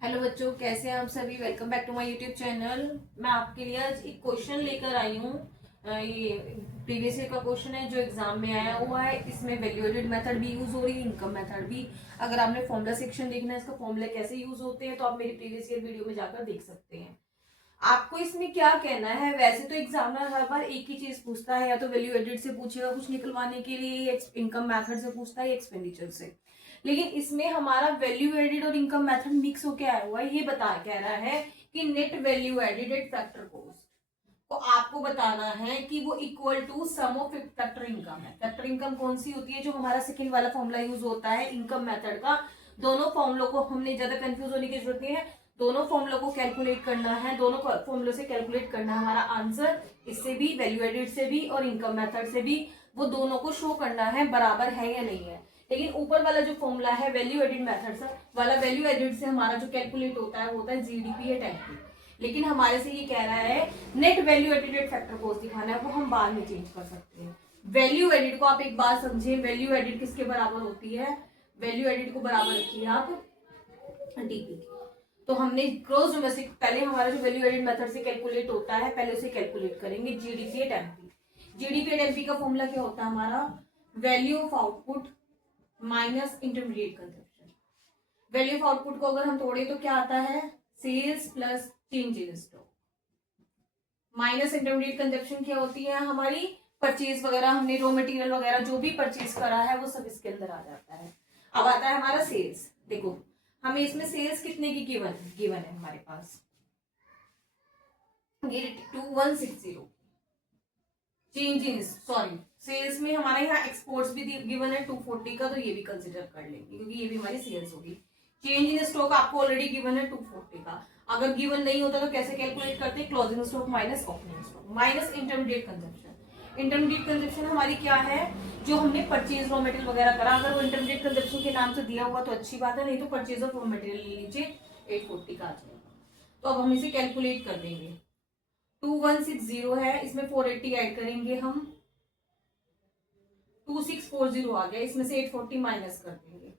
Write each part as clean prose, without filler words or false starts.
Hello बच्चों, कैसे हैं आप सभी। Welcome back to my YouTube channel. मैं आपके लिए आज एक क्वेश्चन लेकर आई हूँ। ये प्रीवियस ईयर का क्वेश्चन है जो एग्जाम में आया हुआ है। इसमें वैल्यू एडेड मेथड भी यूज हो रही है, इनकम मेथड भी। अगर आपने फॉर्मूला सेक्शन देखना है, इसका फॉर्मूला कैसे यूज होते हैं, तो आप मेरी प्रीवियस ईयर वीडियो में जाकर देख सकते हैं। आपको इसमें क्या कहना है। वैसे तो एग्जामिनर हर बार एक ही चीज पूछता है, या तो वैल्यू एडेड से पूछेगा कुछ निकलवाने के लिए, इनकम मेथड से पूछता है, एक्सपेंडिचर से। लेकिन इसमें हमारा वैल्यू एडेड और इनकम मेथड मिक्स होके आया हुआ है। ये कह रहा है कि net value added at factor cost को आपको बताना है कि वो equal to sum of factor income है। फैक्टर इनकम कौन सी होती है, जो हमारा सेकंड वाला फॉर्मूला यूज होता है इनकम मेथड का। दोनों फॉर्मूलों को हमने ज्यादा कंफ्यूज होने की जरूरत नहीं है। दोनों फॉर्मूलों को कैलकुलेट करना है, दोनों फॉर्मूलों से कैलकुलेट करना है हमारा आंसर। इससे भी, वैल्यू एडेड से भी और इनकम मेथड से भी, वो दोनों को शो करना है बराबर है या नहीं है। लेकिन ऊपर वाला जो फॉर्मूला है वैल्यू एडेड मेथड से वाला, वैल्यू एडेड से हमारा जो कैलकुलेट होता है वो होता है जीडीपी एट एमपी। लेकिन हमारे से ये कह रहा है net value added factor cost दिखाना है, वो हम बाद में चेंज कर सकते हैं। वैल्यू एडेड को आप एक बार समझे, वैल्यू एडेड किसके बराबर होती है। वैल्यू एडेड को बराबर रखिए आप डीपी की। तो हमने ग्रॉस डोमेस्टिक, पहले हमारा जो वैल्यू एडेड मेथड से कैलकुलेट होता है, पहले उसे कैलकुलेट करेंगे GDP at MP. GDP at MP का फॉर्मूला क्या होता है हमारा, value of output minus intermediate consumption. Value of output को अगर हम तोड़े तो क्या आता है, sales plus change in stock minus intermediate consumption. क्या होती है हमारी, परचेज वगैरह, हमने रॉ मटेरियल वगैरह जो भी परचेज करा है वो सब इसके अंदर आ जाता है। अब आता है हमारा सेल्स। देखो हमें इसमें सेल्स कितने की गिवन है हमारे पास, ये 2160। चेंज इन, सॉरी, सेल्स में हमारे यहाँ एक्सपोर्ट्स भी गिवन है 240 का, तो ये भी कंसिडर कर लेंगे क्योंकि ये भी हमारी सेल्स होगी। चेंज इन स्टॉक आपको ऑलरेडी गिवन है 240 का। अगर गिवन नहीं होता तो कैसे कैलकुलेट करते हैं, closing stock minus opening stock minus intermediate consumption. Intermediate consumption हमारी क्या है, जो हमने परचेज रॉ मटेरियल वगैरह करा, अगर वो इंटरमीडिएट कंजप्शन के नाम से दिया हुआ तो अच्छी बात है, नहीं तो परचेज ऑफ रॉ मटेरियल ले लीजिए, 840 का आ जाएगा। तो अब हम इसे कैलकुलेट कर देंगे। 2160 है, इसमें 480 ऐड करेंगे हम, 2640 आ गया, इसमें से 840 माइनस कर देंगे।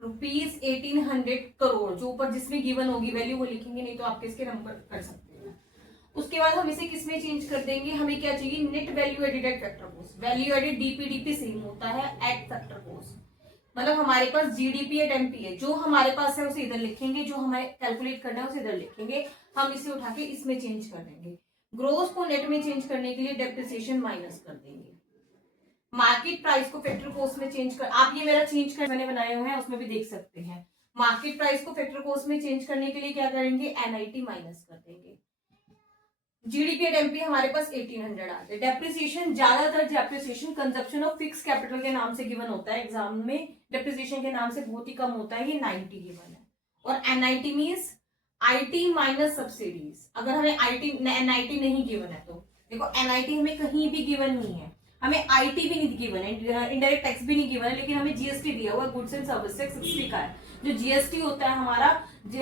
रुपीज 1800 करोड़, जो ऊपर जिसमें गिवन होगी वैल्यू वो लिखेंगे, नहीं तो आप इसके नंबर कर सकते हैं। उसके बाद हम इसे किसमें चेंज कर देंगे, हमें क्या चाहिए, net value added at factor cost. Value added डीपीडीपी सेम होता है एट फैक्टर कॉस्ट। मतलब हमारे पास जीडीपी एट एमपी है, जो हमारे पास है उसे इधर लिखेंगे, जो हमें कैलकुलेट करना है उसे इधर लिखेंगे। हम इसे उठा के इसमें चेंज कर देंगे। ग्रोस को नेट में चेंज करने के लिए डेप्रिसिएशन माइनस कर देंगे। मार्केट प्राइस को फैक्टर कॉस्ट में चेंज कर, आप ये मेरा चेंज कर मैंने बनाए हुए हैं उसमें भी देख सकते हैं। मार्केट प्राइस को फैक्टर कॉस्ट में चेंज करने के लिए क्या करेंगे, एनआईटी माइनस कर देंगे। जीडीपी एट एमपी हमारे पास 1800 आ जाए। डेप्रिसिएशन, ज्यादातर depreciation consumption of fix capital के नाम से गिवन होता है एग्जाम में, डेप्रिसिएशन के नाम से बहुत ही कम होता है, ये 90 गिवन है। और NIT means IT minus subsidies. अगर हमें आईटी एनआईटी नहीं गिवन है तो देखो, एनआईटी हमें कहीं भी गिवन नहीं है, हमें आईटी भी नहीं गिवन है, इंडायरेक्ट टैक्स भी नहीं गिवन है, लेकिन हमें जीएसटी दिया हुआ है, गुड्स एंड सर्विस टैक्स 60 का है। जो जीएसटी होता है हमारा,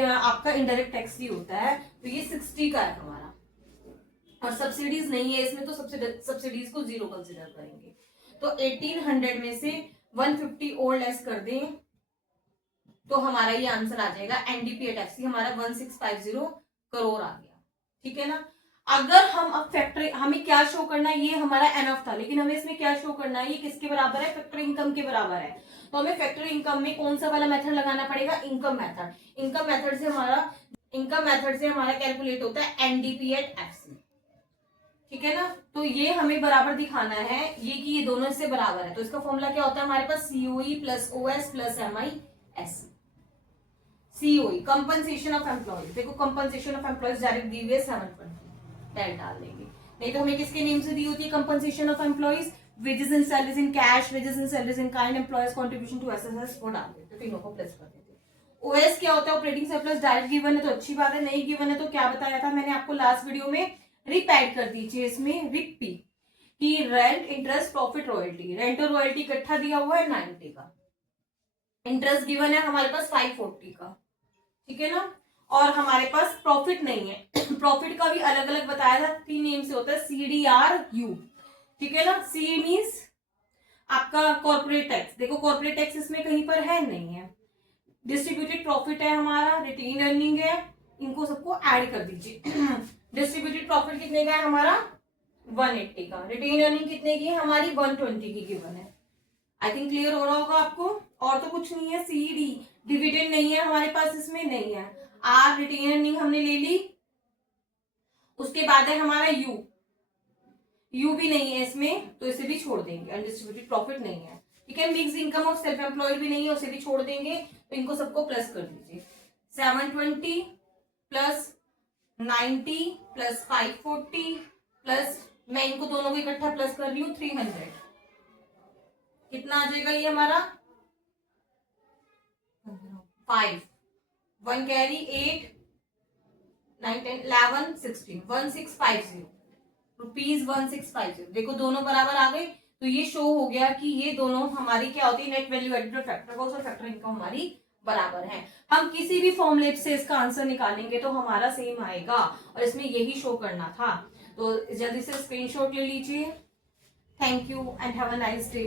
आपका इंडायरेक्ट टैक्स ही होता है, तो ये 60 का है हमारा। और सब्सिडीज नहीं है इसमें, तो सब्सिडीज को जीरो कंसिडर करेंगे। तो 1800 में से 150 और लेस कर दें तो हमारा ये आंसर आ जाएगा। एनडीपी टैक्सी हमारा 1650 करोड़ आ गया, ठीक है ना। अगर हम अब फैक्टर, हमें क्या शो करना है, ये हमारा एनएफ था, लेकिन हमें इसमें क्या शो करना है, ये किसके बराबर है, फैक्टर इनकम के बराबर है। तो हमें फैक्टर इनकम में कौन सा वाला मेथड लगाना पड़ेगा, इनकम मेथड। इनकम मेथड से हमारा कैलकुलेट होता है एनडीपी एट एफसी, ठीक है ना। तो ये हमें बराबर दिखाना है, ये कि ये दोनों इससे बराबर है। तो इसका फॉर्मूला क्या होता है हमारे पास, COE plus OS plus MI S. COE compensation of employees, देखो कंपनसेशन ऑफ एम्प्लॉयज डायरेक्ट दी हुई है 720, डेल डाल देंगे। नहीं तो हमें किसके नेम से दी होती है compensation of employees, wages and salaries in cash, wages and salaries in kind, employees contribution to SSS, वो डाल देते, तीनों को प्लस कर देते। ओएस क्या होता है, ऑपरेटिंग सरप्लस। डायरेक्ट गिवन है तो अच्छी बात है, नहीं गिवन है तो क्या बताया था मैंने आपको लास्ट वीडियो में, रिप ऐड कर दीजिए इसमें, रिप पी की rent interest profit royalty. Rent और रॉयल्टी इकट्ठा दिया हुआ है 90 का, इंटरेस्ट गिवन है हमारे पास 540 का, ठीक है ना। और हमारे पास प्रॉफिट नहीं है प्रॉफिट का भी अलग अलग बताया था, 3 नेम से होता है, CDRU, ठीक है ना। सी मीन्स आपका कॉर्पोरेट टैक्स, देखो कॉर्पोरेट टैक्स इसमें कहीं पर है नहीं है, डिस्ट्रीब्यूटेड प्रॉफिट है हमारा, रिटेन अर्निंग है, इनको सबको ऐड कर दीजिए। डिस्ट्रीब्यूटेड प्रॉफिट कितने का है हमारा 180 का, रिटेन अर्निंग कितने की है हमारी 120 की गिवन है। आई थिंक क्लियर हो रहा होगा आपको। और तो कुछ नहीं है। सी डी डिविडेंड नहीं है हमारे पास, इसमें नहीं है। आर रिटेन अर्निंग हमने ले ली। उसके बाद है हमारा यू, यू भी नहीं है इसमें, तो इसे भी छोड़ देंगे, अनडिस्ट्रीब्यूटेड प्रॉफिट नहीं है। ठीक है, mix income of self employed भी नहीं है, उसे भी छोड़ देंगे। तो इनको सबको प्लस कर दीजिए। 720 प्लस 90 प्लस 540 प्लस, मैं इनको दोनों को इकट्ठा प्लस कर रही हूँ 300। कितना आ जाएगा ये हमारा 5, 1 कैरी 8 9 10 11 16 1650 रुपीज 1650। देखो दोनों बराबर आ गए, तो ये शो हो गया कि ये दोनों हमारी क्या होती है नेट वैल्यू एडेड और फैक्टर कॉस्ट और फैक्टर इनकम हमारी बराबर है। हम किसी भी फॉर्मूले से इसका आंसर निकालेंगे तो हमारा सेम आएगा, और इसमें यही शो करना था। तो जल्दी से स्क्रीनशॉट ले लीजिए। Thank you and have a nice day.